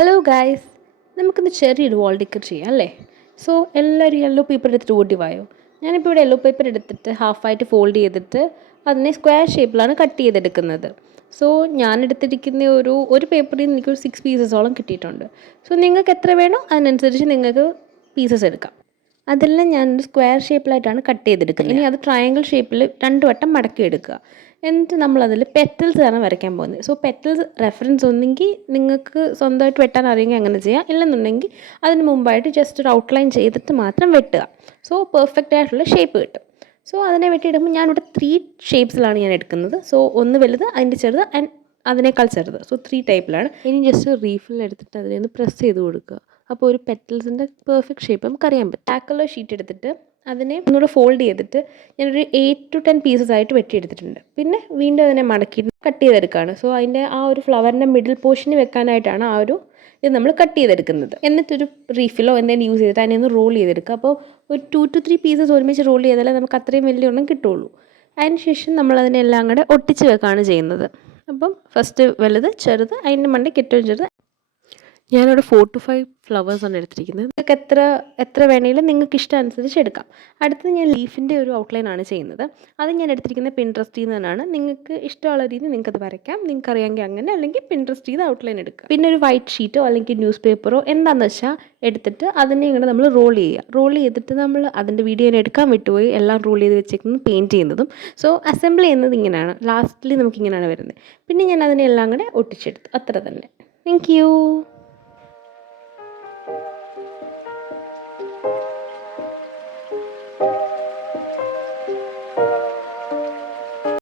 Hello guys, നമുക്കിന്ന് ചെറിയൊരു വാൾ decker ചെയ്യാം അല്ലേ? സോ എല്ലാവരും യെല്ലോ പേപ്പർ എടുത്തിട്ട് ഓടി വായോ. ഞാനിപ്പോൾ ഇവിടെ യെല്ലോ പേപ്പർ എടുത്തിട്ട് ഹാഫായിട്ട് ഫോൾഡ് ചെയ്തിട്ട് അതിനെ സ്ക്വയർ ഷേപ്പിലാണ് കട്ട് ചെയ്തെടുക്കുന്നത്. സോ ഞാൻ എടുത്തിരിക്കുന്ന ഒരു പേപ്പറിൽ നിന്ന് എനിക്കൊരു 6 പീസസോളം കിട്ടിയിട്ടുണ്ട്. സോ നിങ്ങൾക്ക് എത്ര വേണോ അതിനനുസരിച്ച് നിങ്ങൾക്ക് പീസസ് എടുക്കാം. അതെല്ലാം ഞാനൊരു സ്ക്വയർ ഷേപ്പിലായിട്ടാണ് കട്ട് ചെയ്തെടുക്കുന്നത്. ഇനി അത് ട്രയാങ്കിൾ ഷേപ്പിൽ 2 വട്ടം മടക്കി എടുക്കുക. എന്നിട്ട് നമ്മളതിൽ പെറ്റൽസ് ആണ് വരയ്ക്കാൻ പോകുന്നത്. സോ പെറ്റൽസ് റെഫറൻസ് ഒന്നെങ്കിൽ നിങ്ങൾക്ക് സ്വന്തമായിട്ട് വെട്ടാൻ അറിയുമെങ്കിൽ അങ്ങനെ ചെയ്യാം, ഇല്ലെന്നുണ്ടെങ്കിൽ അതിന് മുമ്പായിട്ട് ജസ്റ്റ് ഒരു ഔട്ട്ലൈൻ ചെയ്തിട്ട് മാത്രം വെട്ടുക. സോ പെർഫെക്റ്റ് ആയിട്ടുള്ള ഷേപ്പ് കിട്ടും. സോ അതിനെ വെട്ടിയിടുമ്പോൾ ഞാനിവിടെ 3 ഷേപ്സിലാണ് ഞാൻ എടുക്കുന്നത്. സോ ഒന്ന് വലുത്, അതിൻ്റെ ചെറുത് ആൻഡ് അതിനേക്കാൾ ചെറുത്. സോ 3 ടൈപ്പിലാണ്. ഇനി ജസ്റ്റ് റീഫിൽ എടുത്തിട്ട് അതിനെ ഒന്ന് പ്രസ് ചെയ്ത് കൊടുക്കുക. അപ്പോൾ ഒരു പെറ്റൽസിൻ്റെ പെർഫെക്റ്റ് ഷേപ്പ് നമുക്ക് അറിയാൻ പറ്റും. ബ്ലാക്ക് കളർ ഷീറ്റ് എടുത്തിട്ട് അതിനെ ഒന്നുകൂടെ ഫോൾഡ് ചെയ്തിട്ട് ഞാനൊരു 8 to 10 പീസസ് ആയിട്ട് വെട്ടിയെടുത്തിട്ടുണ്ട്. പിന്നെ വീണ്ടും അതിനെ മടക്കിയിട്ട് കട്ട് ചെയ്തെടുക്കുകയാണ്. സോ അതിൻ്റെ ആ ഒരു ഫ്ലവറിൻ്റെ മിഡിൽ പോർഷന് വെക്കാനായിട്ടാണ് ഇത് നമ്മൾ കട്ട് ചെയ്തെടുക്കുന്നത്. എന്നിട്ടൊരു റീഫിലോ എന്തെങ്കിലും യൂസ് ചെയ്തിട്ട് അതിനെ ഒന്ന് റോൾ ചെയ്തെടുക്കുക. അപ്പോൾ ഒരു 2 to 3 പീസസ് ഒരുമിച്ച് റോൾ ചെയ്താലേ നമുക്ക് അത്രയും വലിയ ഒന്നും കിട്ടുള്ളൂ. അതിന് ശേഷം നമ്മളതിനെല്ലാം കൂടെ ഒട്ടിച്ച് വെക്കുകയാണ് ചെയ്യുന്നത്. അപ്പം ഫസ്റ്റ് വലുത്, ചെറുത്, അതിൻ്റെ മണ്ടയ്ക്ക് ഏറ്റവും ചെറുത്. ഞാനിവിടെ 4 to 5 ഫ്ലവേഴ്സാണ് എടുത്തിരിക്കുന്നത്. നിങ്ങൾക്ക് എത്ര വേണമെങ്കിലും നിങ്ങൾക്ക് ഇഷ്ടം അനുസരിച്ച് എടുക്കാം. അടുത്തത് ഞാൻ ലീഫിൻ്റെ ഒരു ഔട്ട്ലൈനാണ് ചെയ്യുന്നത്. അത് ഞാൻ എടുത്തിരിക്കുന്ന പിൻട്രസ്റ്റിൽ നിന്നാണ്. നിങ്ങൾക്ക് ഇഷ്ടമുള്ള രീതി നിങ്ങൾക്കത് വരയ്ക്കാം. നിങ്ങൾക്ക് അറിയാമെങ്കിൽ അങ്ങനെ, അല്ലെങ്കിൽ പിൻട്രസ്റ്റ് ചെയ്ത് ഔട്ട്ലൈൻ എടുക്കുക. പിന്നെ ഒരു വൈറ്റ് ഷീറ്റോ അല്ലെങ്കിൽ ന്യൂസ് പേപ്പറോ എന്താണെന്ന് വെച്ചാൽ എടുത്തിട്ട് അതിനെ ഇങ്ങനെ നമ്മൾ റോൾ ചെയ്യുക. റോൾ ചെയ്തിട്ട് നമ്മൾ അതിൻ്റെ വീഡിയോ ഞാൻ എടുക്കാൻ വിട്ടുപോയി, എല്ലാം റോൾ ചെയ്ത് വെച്ചേക്കുന്നത് പെയിൻറ്റ് ചെയ്യുന്നതും. സോ അസംബിൾ ചെയ്യുന്നത് ഇങ്ങനെയാണ്. ലാസ്റ്റിൽ നമുക്കിങ്ങനെയാണ് വരുന്നത്. പിന്നെ ഞാൻ അതിനെ എല്ലാം കൂടെ ഒട്ടിച്ചെടുത്തു. അത്ര തന്നെ. Thank you.